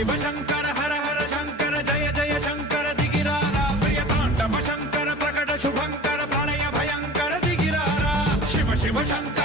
ಶಿವ ಶಂಕರ ಹರ ಹರ ಶಂಕರ ಜಯ ಜಯ ಶಂಕರ ದಿಗಿರಾರ ಪ್ರಿಯ ತಾಂಡವ ಶಂಕರ ಪ್ರಕಟ ಶುಭಂಕರ ಪ್ರಳಯ ಭಯಂಕರ ದಿಗಿರಾರ ಶಿವ ಶಿವ ಶಂಕರ